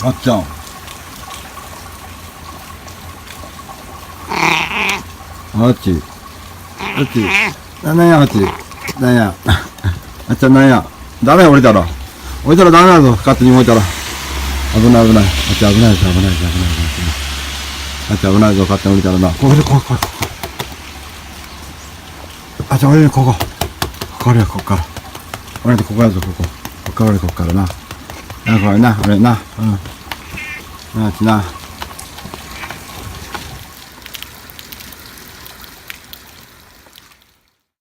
あっちゃん。あっち。あっち。なんや、あっち。なんや。あっちゃんなんや。ダメ降りたら。降りたらダメだぞ。勝手に動いたら。危ない。あっち危ないぞ。あっち危ないぞ。勝手に降りたらな。ここ。あっち降りる、ここ。ここから。降りてここやぞ、ここ。こっからな。これな。うん。あっちな。